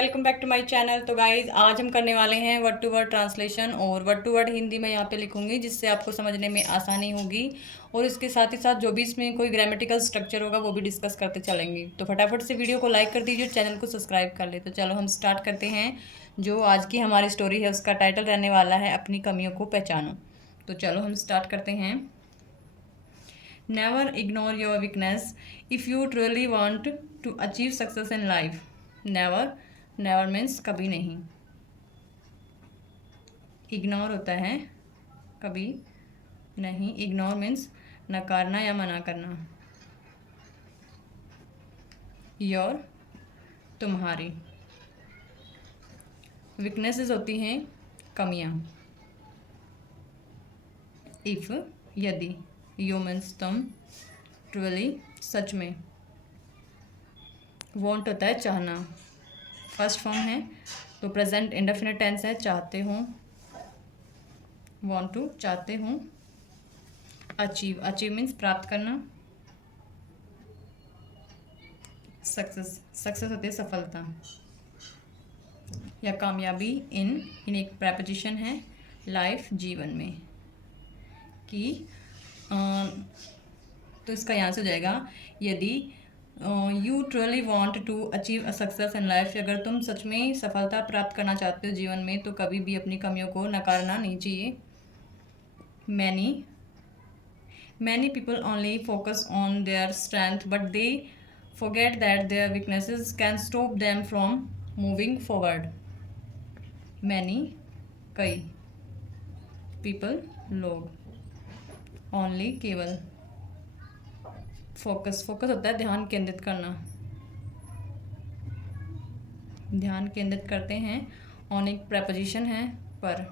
Welcome back to my channel. तो guys आज हम करने वाले हैं वर्ड टू वर्ड ट्रांसलेशन, और वर्ड टू वर्ड हिंदी में यहाँ पे लिखूंगी जिससे आपको समझने में आसानी होगी, और इसके साथ ही साथ जो भी इसमें कोई ग्रामेटिकल स्ट्रक्चर होगा वो भी डिस्कस करते चलेंगे। तो फटाफट से वीडियो को लाइक कर दीजिए, चैनल को सब्सक्राइब कर ले। तो चलो हम स्टार्ट करते हैं। जो आज की हमारी स्टोरी है उसका टाइटल रहने वाला है अपनी कमियों को पहचानो। तो चलो हम स्टार्ट करते हैं। Never ignore your weakness if you truly want to achieve success in life. Never, never means कभी नहीं। इग्नोर होता है कभी नहीं। इग्नोर मीन्स नकारना या मना करना। योर तुम्हारी। वीकनेसेस होती हैं कमियां। इफ़ यदि। यू मीन्स तुम। ट्रूली सच में। वॉन्ट होता है चाहना। फर्स्ट फॉर्म है तो प्रेजेंट इंडेफिनिट टेंस है, चाहते हो। वॉन्ट टू चाहते हो। अचीव, अचीव मीन्स प्राप्त करना। सक्सेस, सक्सेस होती है सफलता या कामयाबी। इन एक प्रेपोजिशन है लाइफ जीवन में कि तो इसका यहाँ से हो जाएगा यदि you truly want to achieve a success in life. अगर तुम सच में सफलता प्राप्त करना चाहते हो जीवन में तो कभी भी अपनी कमियों को नकारना नहीं चाहिए। Many people only focus on their strength but they forget that their weaknesses can stop them from moving forward. Many कई, people लोग, only केवल, फोकस, फोकस होता है ध्यान केंद्रित करना। ध्यान केंद्रित करते हैं। ऑन एक प्रेपोजिशन है पर।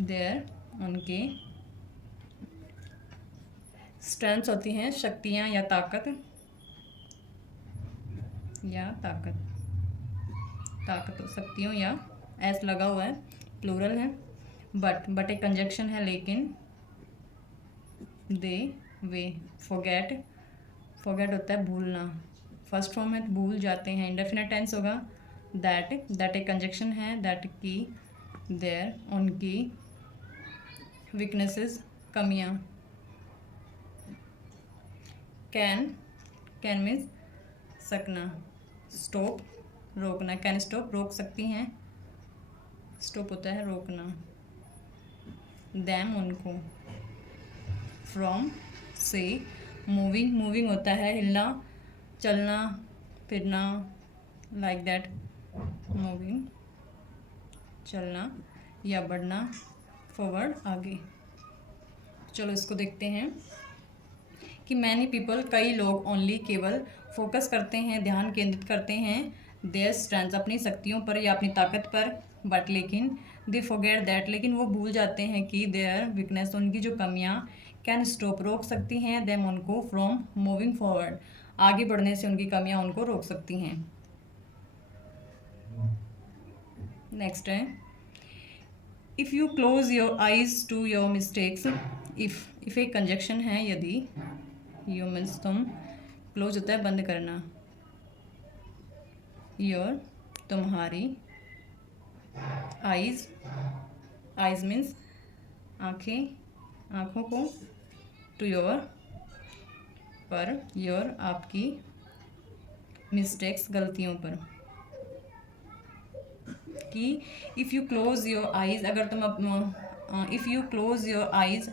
देयर उनके। स्ट्रेंथ्स होती हैं शक्तियाँ या ताकत। ताकत हो शक्तियों या एस लगा हुआ है, प्लूरल है। बट एक कंजक्शन है लेकिन। दे वे। फॉरगेट होता है भूलना। फर्स्ट फॉर्म है तो भूल जाते हैं, इंडेफिनिट टेंस होगा। दैट एक कंजक्शन है, दैट की। देयर उनकी। वीकनेसेस कमियाँ। कैन मीन्स सकना। स्टॉप रोकना। कैन स्टॉप रोक सकती हैं। स्टॉप होता है रोकना। दैम उनको। फ्रॉम से। मूविंग होता है हिलना चलना फिरना, लाइक दैट। मूविंग चलना या बढ़ना, फॉरवर्ड आगे। चलो इसको देखते हैं कि मैनी पीपल कई लोग, ओनली केवल, फोकस करते हैं ध्यान केंद्रित करते हैं, देयर स्ट्रेंथ अपनी शक्तियों पर या अपनी ताकत पर, बट लेकिन, दे फॉरगेट दैट लेकिन वो भूल जाते हैं कि, देयर वीकनेस उनकी जो कमियां, कैन स्टॉप रोक सकती हैं, देम उनको, फ्रॉम मूविंग फॉरवर्ड आगे बढ़ने से उनकी कमियां उनको रोक सकती हैं। नेक्स्ट है if you close your eyes to your mistakes. If एक कंजक्शन है यदि। यू मीन्स तुम। क्लोज होता है बंद करना। योर तुम्हारी। आइज मीन्स आँखें, आँखों को। टू योर पर। योर आपकी। मिस्टेक्स गलतियों पर। कि if you close your eyes अगर तुम if you close your eyes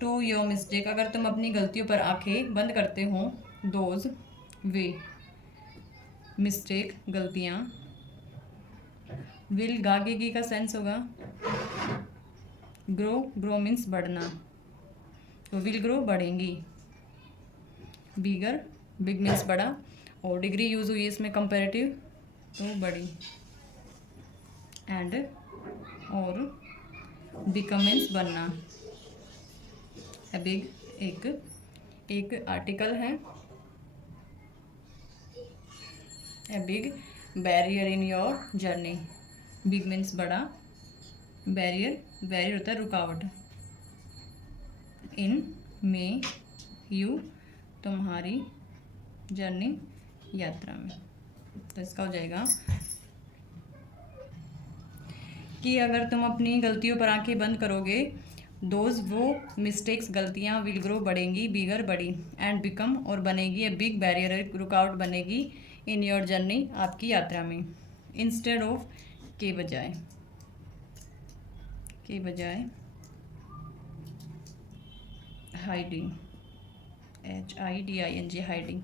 to your mistake अगर तुम अपनी गलतियों पर आंखें बंद करते हो। दोज वे। मिस्टेक गलतियाँ। विल गागेगी का सेंस होगा। ग्रो मीन्स बढ़ना, तो विल ग्रो बढ़ेंगी। बिगर बिग मीन्स बड़ा, और डिग्री यूज़ हुई इसमें कंपैरेटिव तो बड़ी। एंड और बिकम मीन्स बनना। बिग एक आर्टिकल है। A big barrier in your journey. Big means बड़ा, बैरियर होता है रुकावट। इन में यू तुम्हारी जर्नी यात्रा में। तो इसका हो जाएगा कि अगर तुम अपनी गलतियों पर आंखें बंद करोगे, वो मिस्टेक्स गलतियां विल ग्रो बढ़ेंगी, बिगर बड़ी, एंड बिकम और बनेगी ए बिग बैरियर, एक रुकावट बनेगी इन योर जर्नी, आपकी यात्रा में। इंस्टेड ऑफ के बजाय हाइडिंग, HIDING,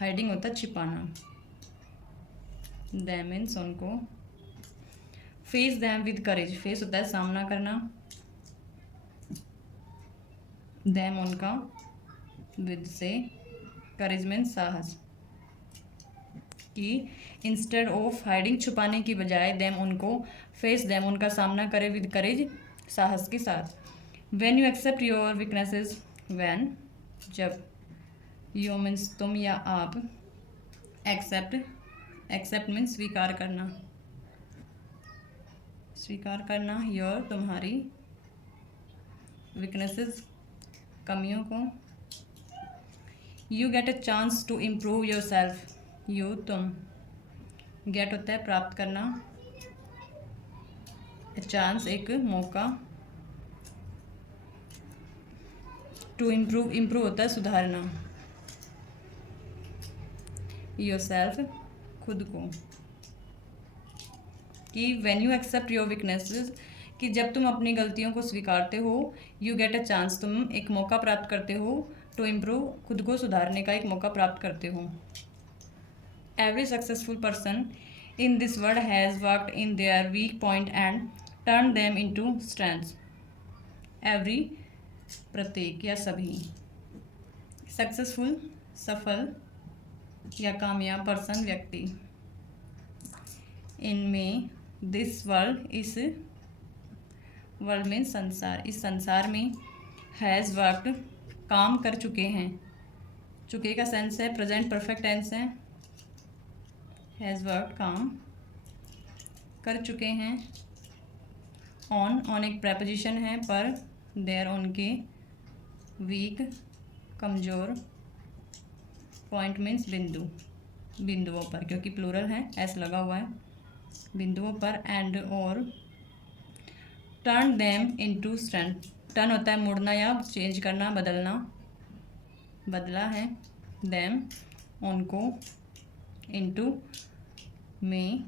हाइडिंग होता है छिपाना। दैम मीन्स उनको। Face them with courage, face होता है सामना करना, दैम उनका, विद से, करेज मीन्स साहस। कि इंस्टेड ऑफ हाइडिंग, छुपाने की बजाय, दैम उनको, फेस दैम उनका सामना करे विद करेज, साहस के साथ। When you accept your weaknesses, when जब, यू मीन्स तुम या आप, एक्सेप्ट मीन्स स्वीकार करना, योर तुम्हारी, वीकनेसेस कमियों को, you get a chance to improve yourself, you तुम, गेट होता है प्राप्त करना, चांस एक मौका, टू इम्प्रूव होता है सुधारना, योर सेल्फ खुद को। कि when you accept your weaknesses, कि जब तुम अपनी गलतियों को स्वीकारते हो, यू गेट अ चांस, तुम एक मौका प्राप्त करते हो, टू इम्प्रूव खुद को सुधारने का एक मौका प्राप्त करते हो। Every successful person in this world has worked in their weak point and turn them into strengths. Every प्रत्येक या सभी, सक्सेसफुल सफल या कामयाब, पर्सन व्यक्ति, इनमें, दिस वर्ल्ड इस वर्ल्ड में संसार, इस संसार में, हैज़ वर्कड काम कर चुके हैं, चुके का सेंस है प्रेजेंट परफेक्ट टेंस है, हैज़ वर्कड काम कर चुके हैं, ऑन एक प्रेपोजिशन है, पर, देयर उनके, वीक कमज़ोर, पॉइंट मीन्स बिंदुओं पर, क्योंकि प्लूरल है एस लगा हुआ है, बिंदुओं पर, एंड और, turn them into strength, turn होता है मुड़ना या चेंज करना, बदला है, देम उनको, इनटू में,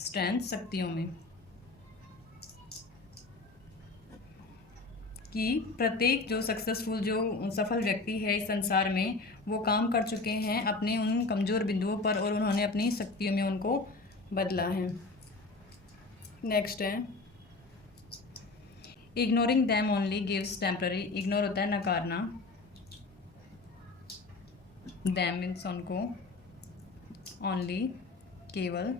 स्ट्रेंथ शक्तियों में। कि प्रत्येक जो सक्सेसफुल, जो सफल व्यक्ति है इस संसार में, वो काम कर चुके हैं अपने उन कमज़ोर बिंदुओं पर और उन्होंने अपनी शक्तियों में उनको बदला है। नेक्स्ट है ignoring them only gives temporary, ignore होता है नकारना, दैम मीन्स उनको, ओनली केवल,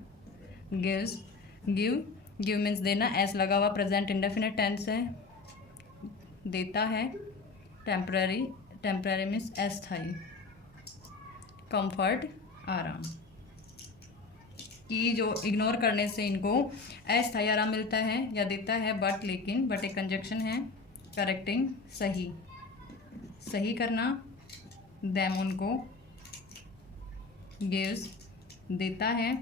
गिव मीन्स देना, एस लगा हुआ प्रेजेंट इंडेफिनिट टेंस है, देता है, टेम्पररी मीन्स अस्थायी, कंफर्ट आराम। कि जो इग्नोर करने से इनको अस्थायी आराम मिलता है या देता है, बट एक कंजक्शन है, करेक्टिंग सही करना, दैम उनको, गिव्स देता है,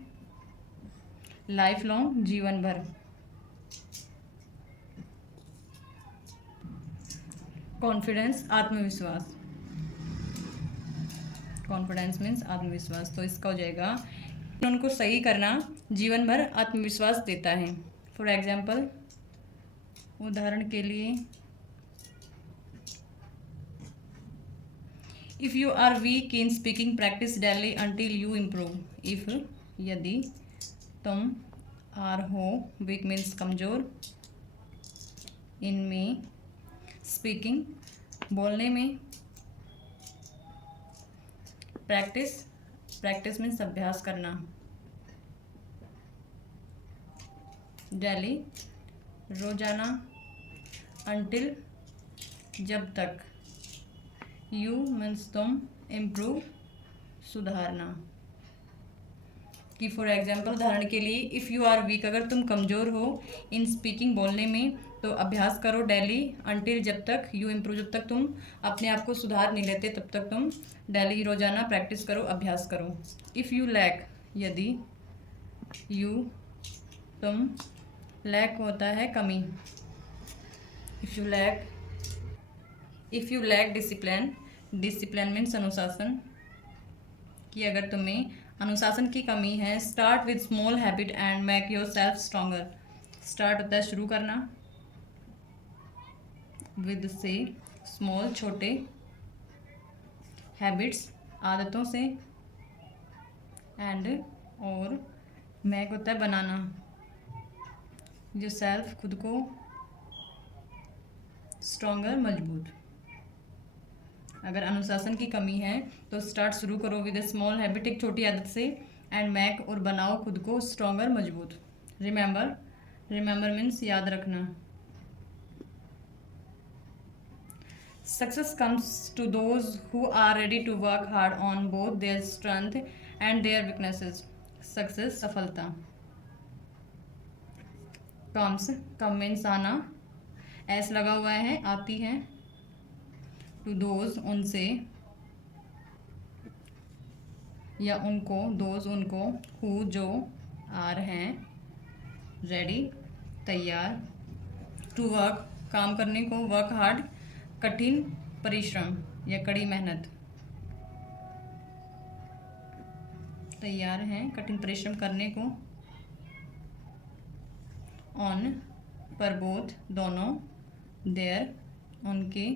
लाइफ लॉन्ग जीवन भर, कॉन्फिडेंस आत्मविश्वास, कॉन्फिडेंस मीन्स आत्मविश्वास, तो इसका हो जाएगा उनको सही करना जीवन भर आत्मविश्वास देता है। फॉर एग्जाम्पल, उदाहरण के लिए, if you are weak in speaking practice daily until you improve, if यदि तुम, आर हो, वीक मीन्स कमज़ोर, इनमें, स्पीकिंग बोलने में, प्रैक्टिस मीन्स अभ्यास करना, डेली रोजाना, अंटिल जब तक, यू मीन्स तुम, इम्प्रूव सुधारना। कि फॉर एग्जाम्पल, उदाहरण के लिए, इफ़ यू आर वीक, अगर तुम कमज़ोर हो, इन स्पीकिंग बोलने में, तो अभ्यास करो डेली, अंटिल जब तक, यू इम्प्रूव जब तक तुम अपने आप को सुधार नहीं लेते तब तक तुम डेली रोजाना प्रैक्टिस करो, अभ्यास करो। इफ़ यू लैक, यदि, यू तुम, लैक होता है कमी, if you lack discipline, discipline means अनुशासन, कि अगर तुम्हें अनुशासन की कमी है। Start with small habit and make yourself stronger, start होता है शुरू करना, विद से स्मॉल छोटे, हैबिट्स आदतों से, एंड और मेक होता है बनाना, जो सेल्फ खुद को, स्ट्रॉन्गर मजबूत। अगर अनुशासन की कमी है तो स्टार्ट शुरू करो विद ए स्मॉल हैबिट, एक छोटी आदत से, एंड मेक और बनाओ खुद को स्ट्रॉन्गर मजबूत। रिमेंबर, रिमेंबर मीन्स याद रखना। Success comes to those who are ready to work hard on both their strength and their weaknesses. Success सफलता, कम्स, कम मीन्स आना, एस लगा हुआ है आती है, टू दोज उनसे, या उनको, दोज उनको, हु जो, आर हैं, रेडी तैयार, टू वर्क काम करने को, वर्क हार्ड कठिन परिश्रम या कड़ी मेहनत, तैयार हैं कठिन परिश्रम करने को, ऑन पर बोथ दोनों, देयर उनके,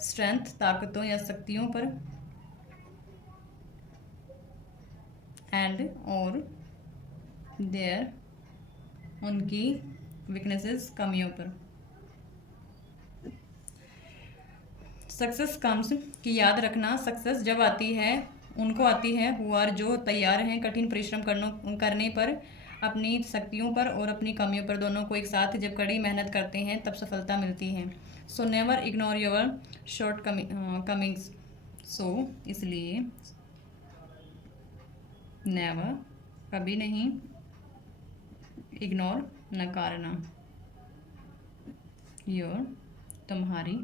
स्ट्रेंथ ताकतों या शक्तियों पर, एंड और, देयर उनकी, वीकनेसेस कमियों पर। सक्सेस कम्स की याद रखना, सक्सेस जब आती है उनको आती है हु आर जो तैयार हैं कठिन परिश्रम करने पर, अपनी शक्तियों पर और अपनी कमियों पर, दोनों को एक साथ जब कड़ी मेहनत करते हैं तब सफलता मिलती है। So never ignore your shortcomings, so इसलिए, नेवर कभी नहीं, इग्नोर नकारना, योर तुम्हारी,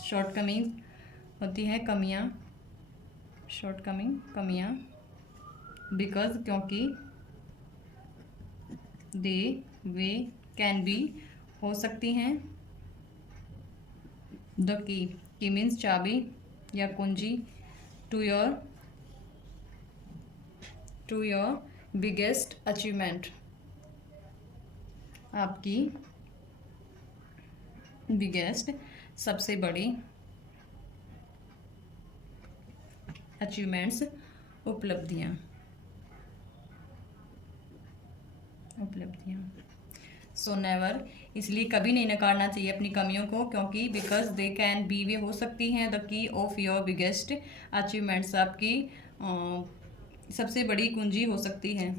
शॉर्ट कमिंग होती है कमियाँ, शॉर्ट कमिंग कमियाँ, बिकॉज क्योंकि, दे वे कैन बी हो सकती हैं, द की मीन्स चाबी या कुंजी, टू योर बिगेस्ट अचीवमेंट, आपकी बिगेस्ट सबसे बड़ी, अचीवमेंट्स उपलब्धियाँ, सो नेवर इसलिए कभी नहीं नकारना चाहिए अपनी कमियों को, क्योंकि बिकॉज दे कैन बी वे हो सकती हैं, the key of your biggest achievements, आपकी सबसे बड़ी कुंजी हो सकती है।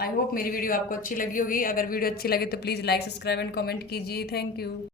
आई होप मेरी वीडियो आपको अच्छी लगी होगी। अगर वीडियो अच्छी लगे तो please like, subscribe and comment कीजिए। Thank you.